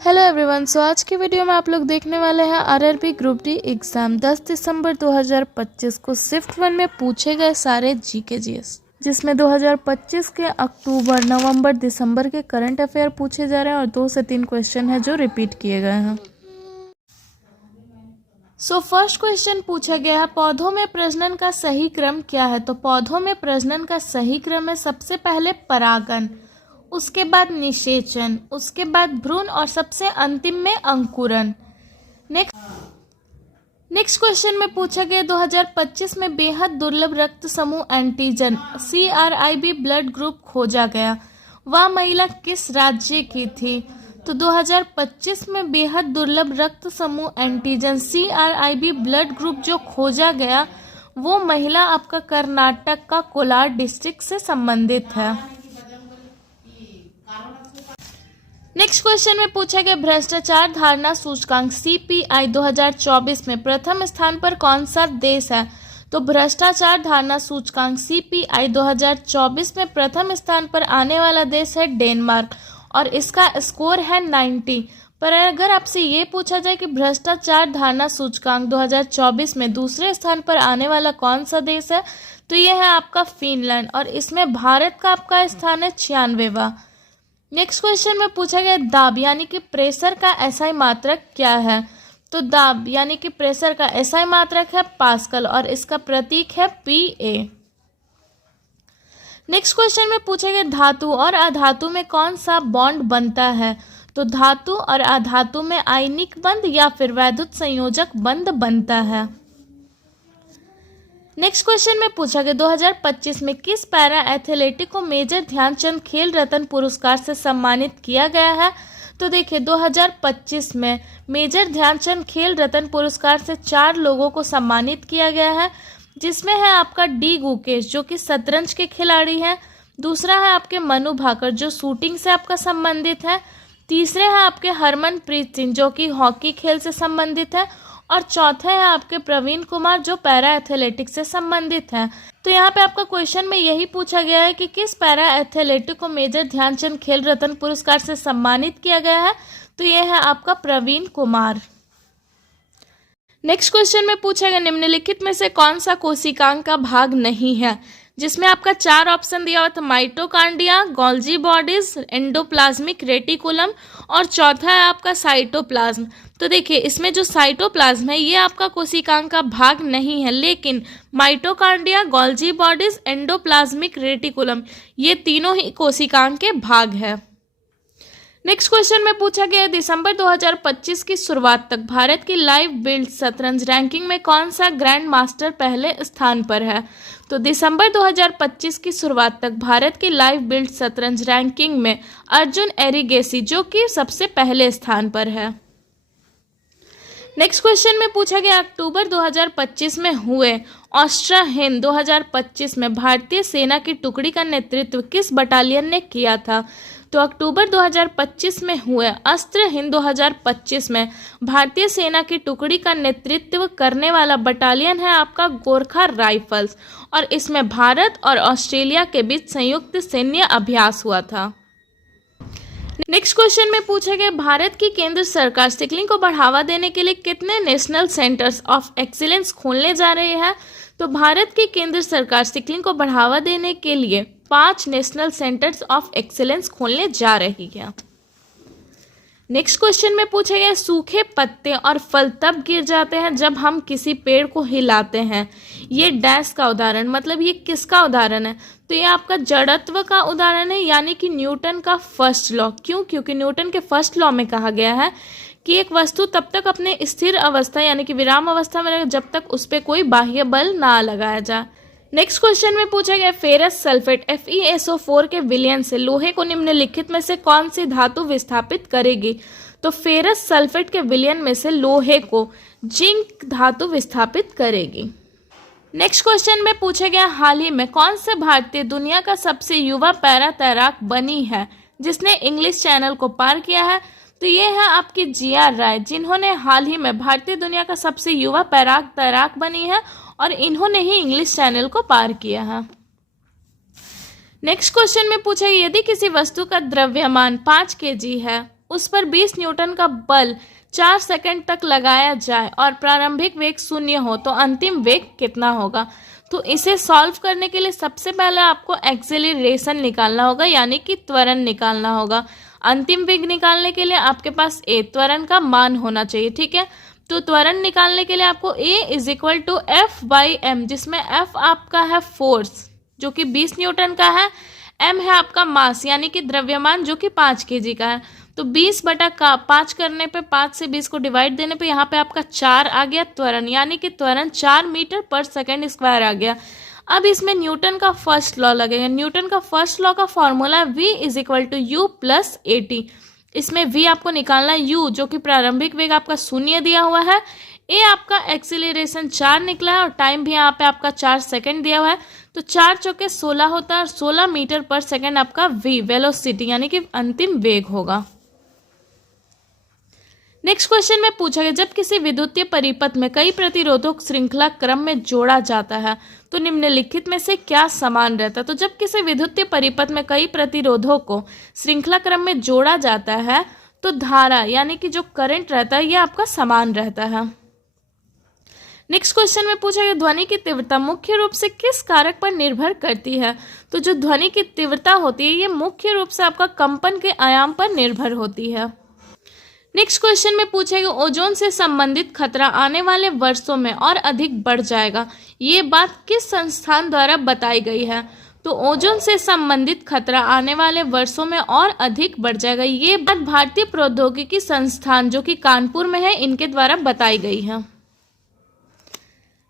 Hello everyone. सो आज की video में आप लोग देखने वाले हैं आरआरबी ग्रुप डी एग्ज़ाम 10 दिसंबर 2025 को शिफ्ट 1 में पूछे गए सारे जीके जीएस, जिसमें 2025 के अक्टूबर, नवंबर, दिसंबर के करंट अफेयर पूछे जा रहे हैं और 2 से 3 क्वेश्चन हैं जो रिपीट किए गए हैं। सो फर्स्ट क्वेश्चन पूछा गया है, पौधों में प्रजनन का सही क्रम क्या है। तो पौधों में प्रजनन का सही क्रम है सबसे पहले परागन, उसके बाद निषेचन, उसके बाद भ्रूण और सबसे अंतिम में अंकुरन। नेक्स्ट क्वेश्चन में पूछा गया 2025 में बेहद दुर्लभ रक्त समूह एंटीजन CRIB ब्लड ग्रुप खोजा गया, वह महिला किस राज्य की थी। तो 2025 में बेहद दुर्लभ रक्त समूह एंटीजन CRIB ब्लड ग्रुप जो खोजा गया वो महिला आपका कर्नाटक का कोलार डिस्ट्रिक्ट से संबंधित है। नेक्स्ट क्वेश्चन में पूछा गया भ्रष्टाचार धारणा सूचकांक CPI 2024 में प्रथम स्थान पर कौन सा देश है। तो भ्रष्टाचार धारणा सूचकांक CPI 2024 में प्रथम स्थान पर आने वाला देश है डेनमार्क और इसका स्कोर है 90। पर अगर आपसे ये पूछा जाए कि भ्रष्टाचार धारणा सूचकांक 2024 में दूसरे स्थान पर आने वाला कौन सा देश है, तो ये है आपका फिनलैंड और इसमें भारत का आपका स्थान है 96वां। नेक्स्ट क्वेश्चन में पूछा गया दाब यानी कि प्रेशर का एसआई मात्रक क्या है। तो दाब यानी कि प्रेशर का एसआई मात्रक है पास्कल और इसका प्रतीक है PA। नेक्स्ट क्वेश्चन में पूछा गया धातु और अधातु में कौन सा बॉन्ड बनता है। तो धातु और अधातु में आयनिक बंध या फिर वैद्युत संयोजक बंध बनता है। नेक्स्ट क्वेश्चन में पूछा गया 2025 में किस पैरा एथलेटिक को मेजर ध्यानचंद खेल रत्न पुरस्कार से सम्मानित किया गया है। तो देखिए 2025 में मेजर ध्यानचंद खेल रत्न पुरस्कार से 4 लोगों को सम्मानित किया गया है, जिसमें है आपका D गुकेश जो कि शतरंज के खिलाड़ी हैं, दूसरा है आपके मनु भाकर जो शूटिंग से आपका संबंधित है, तीसरे हैं आपके हरमनप्रीत सिंह जो कि हॉकी खेल से संबंधित है और चौथा है आपके प्रवीण कुमार जो पैरा एथलेटिक्स से संबंधित है। तो यहाँ पे आपका क्वेश्चन में यही पूछा गया है कि किस पैरा एथलेटिक को मेजर ध्यानचंद खेल रत्न पुरस्कार से सम्मानित किया गया है। तो यह है आपका प्रवीण कुमार। नेक्स्ट क्वेश्चन में पूछा गया निम्नलिखित में से कौन सा कोशिकांग का भाग नहीं है, जिसमें आपका 4 ऑप्शन दिया हुआ था mitochondria, Golgi bodies, endoplasmic reticulum और चौथा है आपका साइटोप्लाज्म। तो देखिए इसमें जो साइटोप्लाज्म है ये आपका कोशिकांग का भाग नहीं है, लेकिन mitochondria, Golgi bodies, endoplasmic reticulum ये तीनों ही कोशिकांग के भाग है। नेक्स्ट क्वेश्चन में पूछा गया दिसंबर 2025 की शुरुआत तक भारत की लाइव बिल्ड शतरंज रैंकिंग में कौन सा ग्रैंड मास्टर पहले स्थान पर है। तो दिसंबर 2025 की शुरुआत तक भारत की लाइव बिल्ड शतरंज रैंकिंग में अर्जुन एरिगेसी जो कि सबसे पहले स्थान पर है। नेक्स्ट क्वेश्चन में पूछा गया अक्टूबर 2025 में हुए ऑस्ट्रा हिंद 2025 में भारतीय सेना की टुकड़ी का नेतृत्व किस बटालियन ने किया था। तो अक्टूबर 2025 में हुए अस्त्र हिंद 2025 में भारतीय सेना की टुकड़ी का नेतृत्व करने वाला बटालियन है आपका गोरखा राइफल्स और इसमें भारत और ऑस्ट्रेलिया के बीच संयुक्त सैन्य अभ्यास हुआ था। नेक्स्ट क्वेश्चन में पूछा गया भारत की केंद्र सरकार साइकिलिंग को बढ़ावा देने के लिए कितने नेशनल सेंटर्स ऑफ एक्सीलेंस खोलने जा रहे हैं। तो भारत की केंद्र सरकार साइकिलिंग को बढ़ावा देने के लिए 5 नेशनल सेंटर्स ऑफ एक्सीलेंस खोलने जा रही है। नेक्स्ट क्वेश्चन में पूछा गया सूखे पत्ते और फल तब गिर जाते हैं जब हम किसी पेड़ को हिलाते हैं, ये डैश का उदाहरण मतलब ये किसका उदाहरण है। तो ये आपका जड़त्व का उदाहरण है यानी कि न्यूटन का फर्स्ट लॉ। क्यों? क्योंकि न्यूटन के फर्स्ट लॉ में कहा गया है कि एक वस्तु तब तक अपने स्थिर अवस्था यानी कि विराम अवस्था में रहेगा जब तक उस पर कोई बाह्य बल ना लगाया जाए। नेक्स्ट क्वेश्चन में पूछा गया फेरस सल्फेट FeSO4 के विलयन से लोहे को निम्नलिखित में से कौन सी धातु विस्थापित करेगी। तो फेरस सल्फेट के विलयन में से लोहे को जिंक धातु विस्थापित करेगी। नेक्स्ट क्वेश्चन में पूछा गया हाल ही में कौन से भारतीय दुनिया का सबसे युवा पैरा तैराक बनी है जिसने इंग्लिश चैनल को पार किया है। तो ये है आपकी GR राय जिन्होंने हाल ही में भारतीय दुनिया का सबसे युवा पैरा तैराक बनी है और इन्होंने ही इंग्लिश चैनल को पार किया है। नेक्स्ट क्वेश्चन में पूछा यदि किसी वस्तु का द्रव्यमान 5 kg है उस पर 20 न्यूटन का बल 4 सेकंड तक लगाया जाए और प्रारंभिक वेग 0 हो तो अंतिम वेग कितना होगा। तो इसे सॉल्व करने के लिए सबसे पहले आपको एक्सेलरेशन निकालना होगा, यानी कि त्वरण निकालना होगा। अंतिम वेग निकालने के लिए आपके पास a त्वरण का मान होना चाहिए, ठीक है। तो त्वरण निकालने के लिए आपको a = F/m, जिसमें F आपका है फोर्स जो कि 20 न्यूटन का है, m है आपका मास यानी कि द्रव्यमान जो कि 5 kg का है। तो 20/5 करने पे 5 से 20 को डिवाइड देने पे यहाँ पे आपका 4 आ गया त्वरण, यानी कि त्वरण 4 मीटर/सेकंड² आ गया। अब इसमें न्यूटन का फर्स्ट लॉ लगेगा। न्यूटन का फर्स्ट लॉ का फॉर्मूला V = U + AT। इसमें V आपको निकालना है U जो कि प्रारंभिक वेग आपका 0 दिया हुआ है, A आपका एक्सीलरेशन 4 निकला है और टाइम भी यहाँ पे आपका 4 सेकंड दिया हुआ है। तो 4 चौके 16 होता है और 16 मीटर/सेकंड आपका V वेलोसिटी यानी कि अंतिम वेग होगा। नेक्स्ट क्वेश्चन में पूछा गया, जब किसी विद्युतीय परिपथ में कई प्रतिरोधों को श्रृंखला क्रम में जोड़ा जाता है तो निम्नलिखित में से क्या समान रहता है। तो जब किसी विद्युतीय परिपथ में कई प्रतिरोधों को श्रृंखला क्रम में जोड़ा जाता है तो धारा यानी कि जो करंट रहता है ये आपका समान रहता है। नेक्स्ट क्वेश्चन में पूछा गया, ध्वनि की तीव्रता मुख्य रूप से किस कारक पर निर्भर करती है। तो जो ध्वनि की तीव्रता होती है ये मुख्य रूप से आपका कंपन के आयाम पर निर्भर होती है। नेक्स्ट क्वेश्चन में पूछेगा, ओजोन से संबंधित खतरा आने वाले वर्षों में और अधिक बढ़ जाएगा, ये बात किस संस्थान द्वारा बताई गई है। तो ओजोन से संबंधित खतरा आने वाले वर्षों में और अधिक बढ़ जाएगा, ये बात भारतीय प्रौद्योगिकी संस्थान जो कि कानपुर में है इनके द्वारा बताई गई है।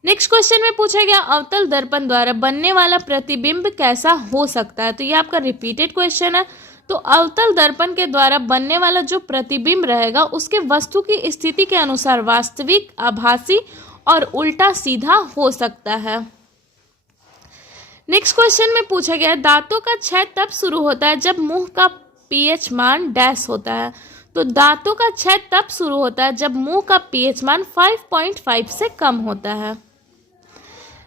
नेक्स्ट क्वेश्चन में पूछा गया, अवतल दर्पण द्वारा बनने वाला प्रतिबिंब कैसा हो सकता है। तो ये आपका रिपीटेड क्वेश्चन है। तो अवतल दर्पण के द्वारा बनने वाला जो प्रतिबिंब रहेगा उसके वस्तु की स्थिति के अनुसार वास्तविक, आभासी और उल्टा सीधा हो सकता है। नेक्स्ट क्वेश्चन में पूछा गया, दांतों का क्षय तब शुरू होता है जब मुंह का pH मान डैश होता है। तो दांतों का क्षय तब शुरू होता है जब मुंह का pH मान 5.5 से कम होता है।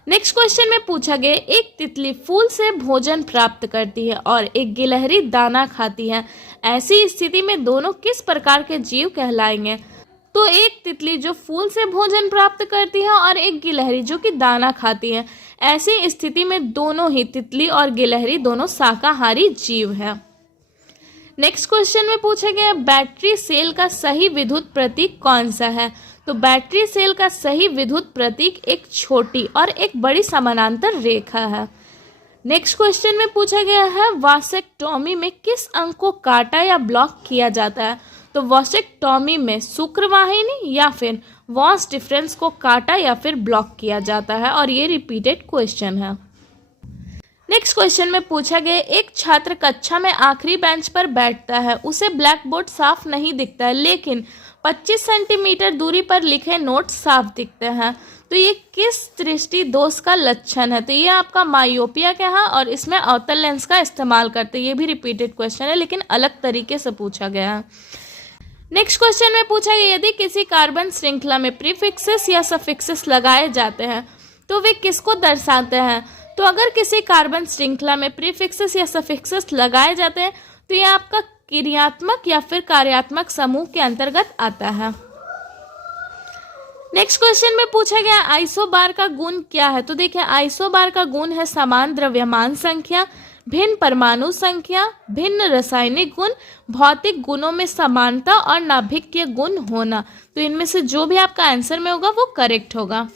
नेक्स्ट क्वेश्चन में पूछा गया, एक तितली फूल से भोजन प्राप्त करती है और एक गिलहरी दाना खाती है, ऐसी स्थिति में दोनों किस प्रकार के जीव कहलाएंगे। तो एक तितली जो फूल से भोजन प्राप्त करती है और एक गिलहरी जो कि दाना खाती है, ऐसी स्थिति में दोनों ही तितली और गिलहरी दोनों शाकाहारी जीव है। नेक्स्ट क्वेश्चन में पूछा गया, बैटरी सेल का सही विद्युत प्रतीक कौन सा है। तो बैटरी सेल का सही विद्युत प्रतीक एक छोटी और एक बड़ी समानांतर रेखा है। नेक्स्ट क्वेश्चन में पूछा गया है, वॉसेक्टॉमी में किस अंग को काटा या ब्लॉक किया जाता है। तो वॉसेक्टॉमी में शुक्रवाहिनी या फिर वॉस डिफरेंस को काटा या फिर ब्लॉक किया जाता है और ये रिपीटेड क्वेश्चन है। नेक्स्ट क्वेश्चन में पूछा गया, एक छात्र कक्षा में आखिरी बेंच पर बैठता है, उसे ब्लैक बोर्ड साफ नहीं दिखता है लेकिन 25 सेंटीमीटर दूरी पर लिखे नोट साफ दिखते हैं, तो ये किस दृष्टि दोष का लक्षण है। तो ये आपका मायोपिया का है और इसमें अवतल लेंस का इस्तेमाल करते हैं। ये भी रिपीटेड क्वेश्चन है लेकिन अलग तरीके से पूछा गया है। नेक्स्ट क्वेश्चन में पूछा गया, यदि किसी कार्बन श्रृंखला में प्रीफिक्सेस या सफिक्सेस लगाए जाते हैं तो वे किसको दर्शाते हैं। तो अगर किसी कार्बन श्रृंखला में प्रीफिक्सेस या सफिक्सेस लगाए जाते हैं तो ये आपका क्रियात्मक या फिर कार्यात्मक समूह के अंतर्गत आता है। नेक्स्ट क्वेश्चन में पूछा गया, आइसोबार का गुण क्या है। तो देखिए, आइसोबार का गुण है समान द्रव्यमान संख्या, भिन्न परमाणु संख्या, भिन्न रासायनिक गुण, भौतिक गुणों में समानता और नाभिकीय गुण होना। तो इनमें से जो भी आपका आंसर में होगा वो करेक्ट होगा।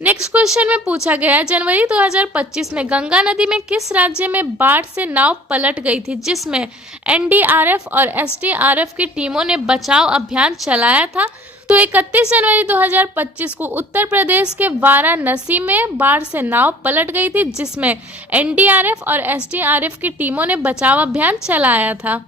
नेक्स्ट क्वेश्चन में पूछा गया है, जनवरी 2025 में गंगा नदी में किस राज्य में बाढ़ से नाव पलट गई थी जिसमें एनडीआरएफ और एसडीआरएफ की टीमों ने बचाव अभियान चलाया था। तो 31 जनवरी 2025 को उत्तर प्रदेश के वाराणसी में बाढ़ से नाव पलट गई थी जिसमें एनडीआरएफ और एसडीआरएफ की टीमों ने बचाव अभियान चलाया था।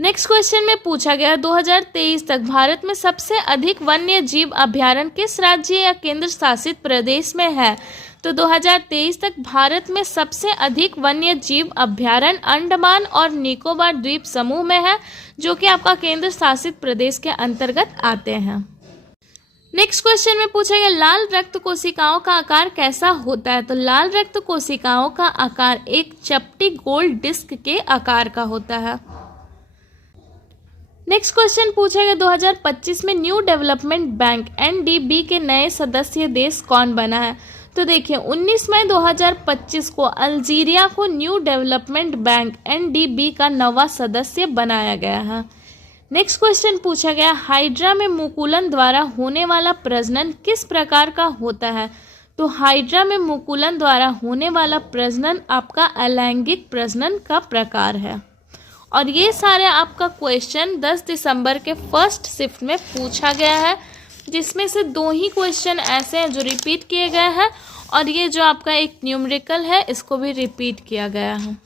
नेक्स्ट क्वेश्चन में पूछा गया, 2023 तक भारत में सबसे अधिक वन्य जीव अभयारण्य किस राज्य या केंद्र शासित प्रदेश में है। तो 2023 तक भारत में सबसे अधिक वन्य जीव अभयारण्य अंडमान और निकोबार द्वीप समूह में है जो कि आपका केंद्र शासित प्रदेश के अंतर्गत आते हैं। नेक्स्ट क्वेश्चन में पूछा गया, लाल रक्त कोशिकाओं का आकार कैसा होता है। तो लाल रक्त कोशिकाओं का आकार एक चपटी गोल डिस्क के आकार का होता है। नेक्स्ट क्वेश्चन पूछा गया 2025 में न्यू डेवलपमेंट बैंक एनडीबी के नए सदस्य देश कौन बना है। तो देखिए 19 मई 2025 को अल्जीरिया को न्यू डेवलपमेंट बैंक एनडीबी का नवा सदस्य बनाया गया है। नेक्स्ट क्वेश्चन पूछा गया हाइड्रा में मुकुलन द्वारा होने वाला प्रजनन किस प्रकार का होता है। तो हाइड्रा में मुकुलन द्वारा होने वाला प्रजनन आपका अलैंगिक प्रजनन का प्रकार है। और ये सारे आपका क्वेश्चन 10 दिसंबर के फर्स्ट शिफ्ट में पूछा गया है, जिसमें से 2 ही क्वेश्चन ऐसे हैं जो रिपीट किए गए हैं और ये जो आपका एक न्यूमेरिकल है इसको भी रिपीट किया गया है।